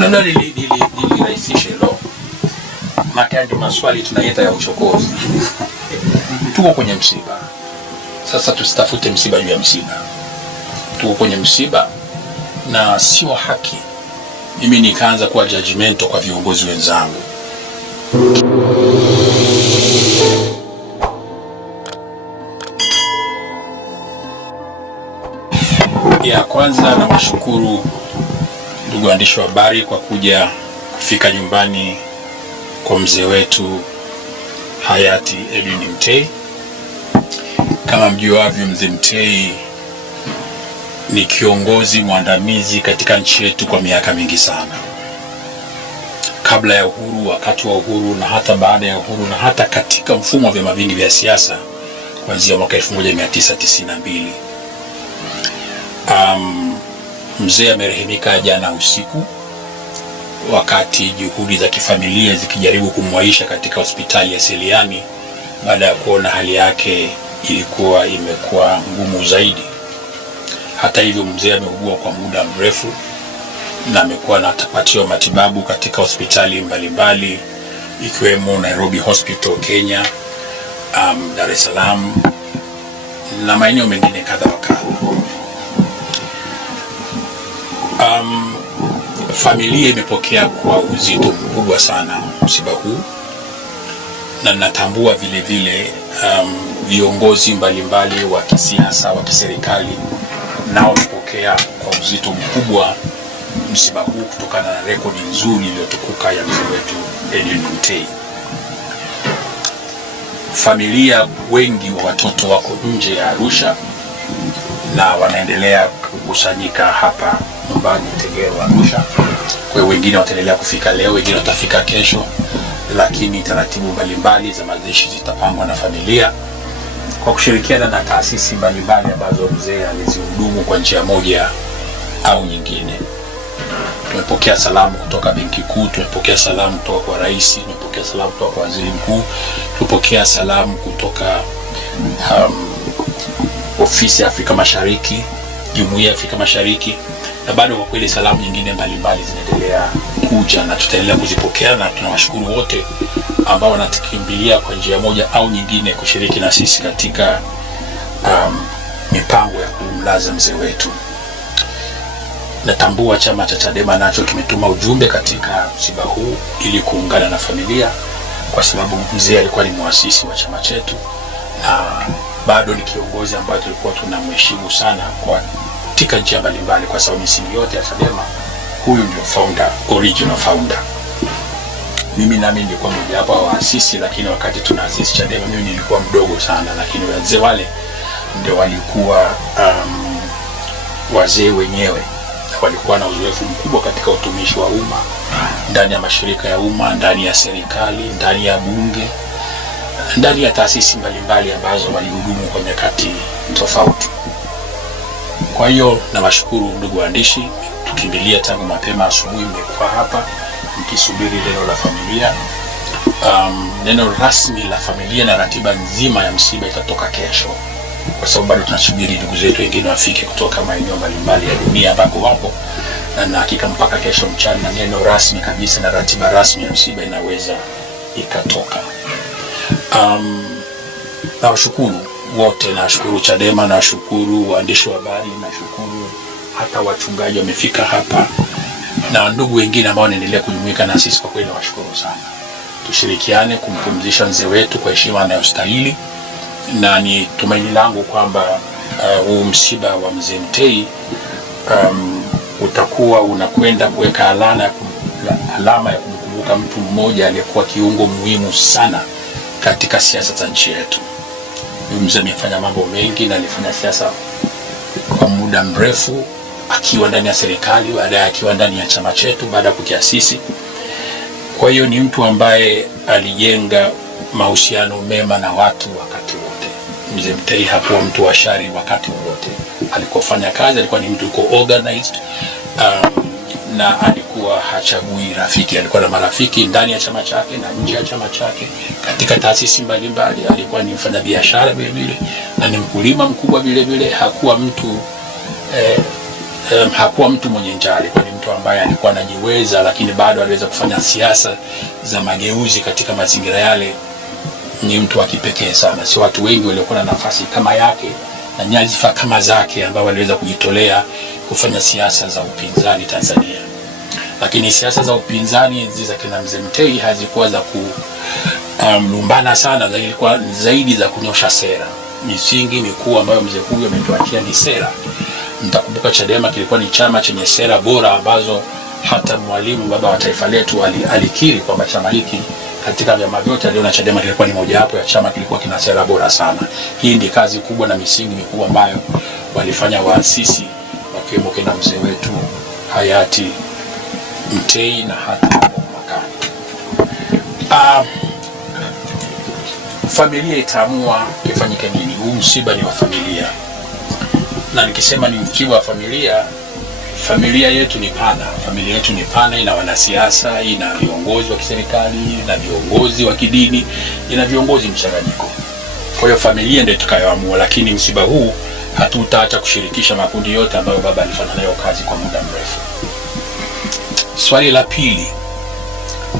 Labda nilirahisishe hilo. Makandi maswali tunaita ya uchokozi. Tuko kwenye msiba. Sasa tusitafute msiba juu ya msiba. Tuko kwenye msiba na sio haki mimi nikaanza kuwa judgmental kwa viongozi wenzangu. Ya kwanza na washukuru ndugu waandishi wa habari kwa kufika nyumbani kwa mzee wetu hayati Edwin Mtei. Kama mjuavyo, mzee Mtei ni kiongozi mwandamizi katika nchi yetu kwa miaka mingi sana, kabla ya uhuru, wakati wa uhuru na hata baada ya uhuru, na hata katika mfumo wa vyama vingi vya siasa kuanzia mwaka 1992. Mzee amerehemika jana usiku wakati juhudi za kifamilia zikijaribu kumwaisha katika hospitali ya Seliani baada ya kuona hali yake imekuwa ngumu zaidi. Hata hivyo, mzee ameugua kwa muda mrefu na amekuwa anapatiwa matibabu katika hospitali mbalimbali ikiwemo Nairobi Hospital Kenya, Dar es Salaam na maeneo mengine kadha wa kadha. Familia imepokea kwa uzito mkubwa sana msiba huu, na natambua vile vile viongozi mbalimbali wa kisiasa, wa kiserikali nao wamepokea kwa uzito mkubwa msiba huu kutokana na rekodi nzuri iliyotukuka ya mzee wetu Edwin Mtei. Familia wengi wa watoto wako nje ya Arusha na wanaendelea kukusanyika hapa nyumbani Tegero Arusha. Kwa hiyo wengine wataendelea kufika leo, wengine watafika kesho, lakini taratibu mbalimbali za mazishi zitapangwa na familia kwa kushirikiana na taasisi mbalimbali ambazo mzee alizihudumu kwa njia moja au nyingine. Tumepokea salamu kutoka Benki Kuu, tumepokea salamu kutoka kwa rais, tumepokea salamu kutoka kwa waziri mkuu, tumepokea salamu kutoka ofisi ya Afrika Mashariki, Jumuiya ya Afrika Mashariki, na bado kwa kweli salamu nyingine mbalimbali zinaendelea kuja na tutaendelea kuzipokea, na tunawashukuru wote ambao wanatukimbilia kwa njia moja au nyingine kushiriki na sisi katika mipango ya kumlaza mzee wetu. Natambua chama cha Chadema nacho kimetuma ujumbe katika msiba huu ili kuungana na familia, kwa sababu mzee alikuwa ni muasisi wa chama chetu na bado ni kiongozi ambaye tulikuwa tunamheshimu sana katika njia mbalimbali, kwa sababu misingi yote ya Chadema huyu ndio founder, original founder. Mimi nami nilikuwa mmoja wapo wa waasisi, lakini wakati tunaasisi Chadema mimi nilikuwa mdogo sana, lakini wazee wale ndio walikuwa wazee wenyewe, walikuwa na uzoefu mkubwa katika utumishi wa umma, ndani ya mashirika ya umma, ndani ya serikali, ndani ya bunge, ndani ya taasisi mbalimbali ambazo walihudumu kwa nyakati tofauti. Kwa hiyo nawashukuru ndugu waandishi, tukimbilia tangu mapema asubuhi, mmekuwa hapa mkisubiri neno la familia. Neno rasmi la familia na ratiba nzima ya msiba itatoka kesho, kwa sababu bado tunasubiri ndugu zetu wengine wafike kutoka maeneo mbalimbali ya dunia ambako wapo, na hakika mpaka kesho mchana neno rasmi kabisa na ratiba rasmi ya msiba inaweza ikatoka. Nawashukuru wote, nashukuru Chadema, nashukuru waandishi wa habari, nashukuru hata wachungaji wamefika hapa na ndugu wengine ambao wanaendelea kujumuika na sisi. Kwa kweli nawashukuru sana. Tushirikiane kumpumzisha mzee wetu kwa heshima anayostahili, na ni tumaini langu kwamba huu msiba wa mzee Mtei utakuwa unakwenda kuweka alama ya kumkumbuka mtu mmoja aliyekuwa kiungo muhimu sana katika siasa za nchi yetu. Mzee amefanya mambo mengi na alifanya siasa kwa muda mrefu, akiwa ndani ya serikali, baadaye akiwa ndani ya chama chetu baada ya kukiasisi. Kwa hiyo ni mtu ambaye alijenga mahusiano mema na watu wakati wote. Mzee Mtei hakuwa mtu wa shari wakati wote. Alikofanya kazi alikuwa ni mtu yuko organized, na alikuwa hachagui rafiki. Alikuwa na marafiki ndani ya chama chake na nje ya chama chake, katika taasisi mbalimbali. Alikuwa ni mfanyabiashara vile vile na ni mkulima mkubwa vile vile. Hakuwa mtu mwenye njaa, alikuwa ni mtu mtu ambaye alikuwa anajiweza, lakini bado aliweza kufanya siasa za mageuzi katika mazingira yale. Ni mtu wa kipekee sana. Si watu wengi waliokuwa na nafasi kama yake na nyadhifa kama zake ambao waliweza kujitolea kufanya siasa za upinzani Tanzania. Lakini siasa za upinzani za kina Mzee Mtei hazikuwa za kulumbana sana, zilikuwa zaidi za kunyosha sera. Misingi mikuu ambayo mzee huyu ametuachia ni sera. Mtakumbuka Chadema kilikuwa ni chama chenye sera bora ambazo hata Mwalimu, baba wa taifa letu, alikiri kwamba chama hiki katika vyama vyote aliona Chadema kilikuwa ni mojawapo ya chama kilikuwa kina sera bora sana. Hii ndi kazi kubwa na misingi mikubwa ambayo walifanya waasisi wakiwemo kina mzee wetu hayati Mtei na hata Makani. Familia itaamua kifanyike nini. Huu msiba ni wa familia, na nikisema ni msiba wa familia, familia yetu ni pana. Familia yetu ni pana, ina wanasiasa, ina viongozi wa kiserikali, ina viongozi wa kidini, ina viongozi mchanganyiko. Kwa hiyo familia ndio itakayoamua, lakini msiba huu hatutaacha kushirikisha makundi yote ambayo baba alifanya nayo kazi kwa muda mrefu. Swali la pili,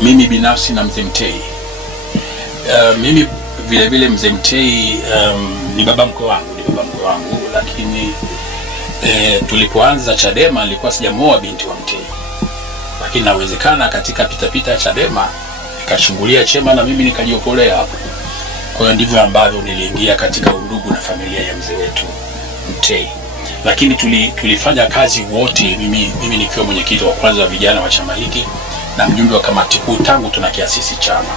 mimi binafsi na Mzee Mtei. Mimi vile vile Mzee Mtei ni baba mkwe wangu, lakini tulipoanza Chadema nilikuwa sijamuoa binti wa Mtei. Lakini nawezekana katika pitapita ya Chadema nikachungulia chema na mimi nikajiopolea hapo. Kwa hiyo ndivyo ambavyo niliingia katika undugu na familia ya mzee wetu Mtei. Lakini tulifanya kazi wote, mimi nikiwa mwenyekiti wa kwanza wa vijana wa chama hiki na mjumbe wa kamati kuu tangu tunakiasisi chama.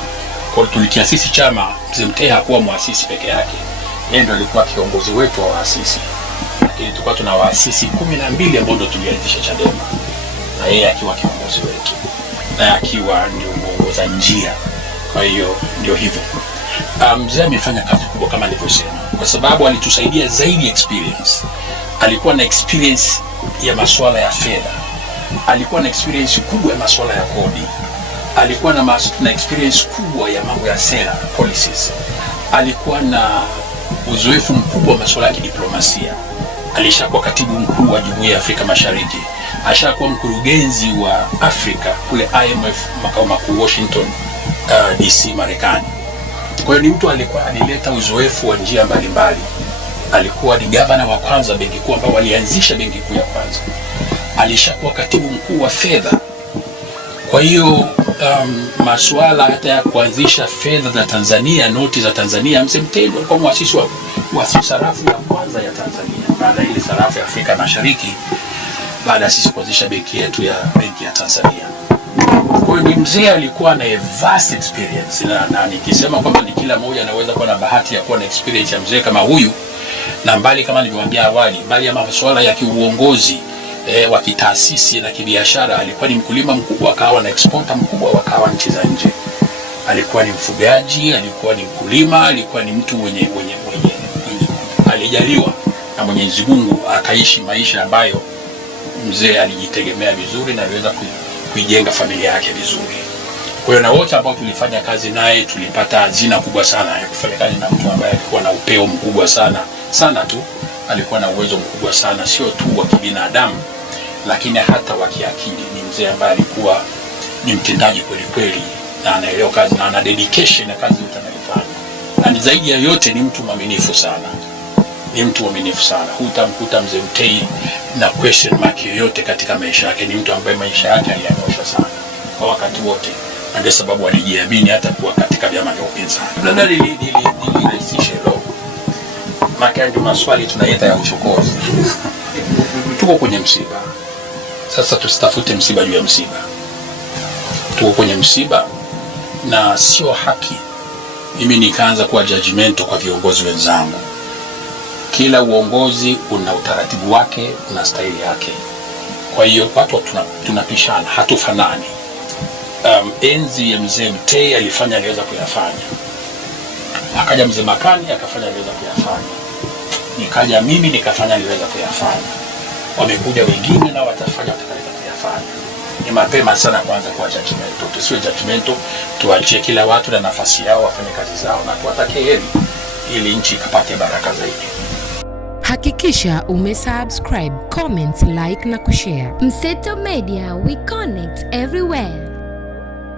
Kwa hiyo tulikiasisi chama, Mzee Mtei hakuwa muasisi peke yake. Yeye ndiye alikuwa kiongozi wetu wa waasisi. Lakini tulikuwa tuna waasisi 12 ambao ndio tulianzisha Chadema. Na yeye akiwa kiongozi wetu. Na akiwa ndio muongoza njia. Kwa hiyo ndio hivyo. Mzee amefanya kazi kubwa kama nilivyosema, kwa sababu alitusaidia zaidi experience. Alikuwa na experience ya masuala ya fedha. Alikuwa na experience kubwa ya masuala ya kodi. Alikuwa na experience kubwa ya mambo ya sera, policies. Alikuwa na uzoefu mkubwa wa masuala ya kidiplomasia. Alishakuwa katibu mkuu wa Jumuiya ya Afrika Mashariki. Ashakuwa mkurugenzi wa Afrika kule IMF makao makuu Washington DC Marekani. Kwa hiyo ni mtu alikuwa alileta uzoefu wa njia mbalimbali. Alikuwa ni gavana wa kwanza benki kuu ambao walianzisha benki kuu ya kwanza. Alishakuwa katibu mkuu wa fedha. Kwa hiyo masuala hata ya kuanzisha fedha za Tanzania, noti za Tanzania, Mzee Mtei alikuwa muasisi wa sarafu ya kwanza ya Tanzania baada ya ile sarafu ya Afrika Mashariki, baada ya sisi kuanzisha benki yetu ya benki ya Tanzania. Kwa hiyo ni mzee alikuwa na vast experience, na nikisema kwamba ni kila mmoja anaweza kuwa na bahati ya kuwa na experience ya mzee kama huyu, na mbali kama nilivyowaambia awali, mbali ya masuala ya kiuongozi wa kitaasisi na kibiashara, alikuwa ni mkulima mkubwa, akawa na exporter mkubwa wakawa nchi za nje. Alikuwa ni mfugaji, alikuwa ni mkulima, alikuwa ni mtu mwenye alijaliwa na Mwenyezi Mungu, akaishi maisha ambayo mzee alijitegemea vizuri na aliweza kuijenga familia yake vizuri. Kwa hiyo na wote ambao tulifanya kazi naye tulipata hazina kubwa sana ya kufanya kazi na mtu ambaye alikuwa na upeo mkubwa sana tu. Alikuwa na uwezo mkubwa sana, sio tu wa kibinadamu lakini hata wa kiakili. Ni mzee ambaye alikuwa ni mtendaji kweli na anaelewa kazi na ana dedication na kazi yote anayofanya. Na ni zaidi ya yote ni mtu mwaminifu sana. Hutamkuta Mzee Mtei na question mark yoyote katika maisha yake. Ni mtu ambaye maisha yake aliyanyosha sana kwa wakati wote. Na ndio sababu alijiamini hata kuwa katika vyama vya upinzani. Labda nilirahisishe leo. Maka ndio maswali tunaita ya uchokozi. Tuko kwenye msiba. Sasa tusitafute msiba juu ya msiba. Tuko kwenye msiba na sio haki mimi nikaanza kuwa judgmental kwa viongozi wenzangu. Kila uongozi una utaratibu wake, una staili yake. Kwa hiyo watu tunapishana, hatufanani. Enzi ya Mzee Mtei alifanya aliweza kuyafanya. Akaja Mzee Makani akafanya aliweza kuyafanya. Nikaja mimi nikafanya aliweza kuyafanya. Wamekuja wengine na watafanya watakaweza kuyafanya. Ni mapema sana kwanza kuwa judgmental. Tusiwe judgmental, tuachie kila watu na nafasi yao wafanye kazi zao na tuwatakie heri ili nchi ikapate baraka zaidi. Hakikisha umesubscribe, comment, like na kushare. Mseto Media, we connect everywhere.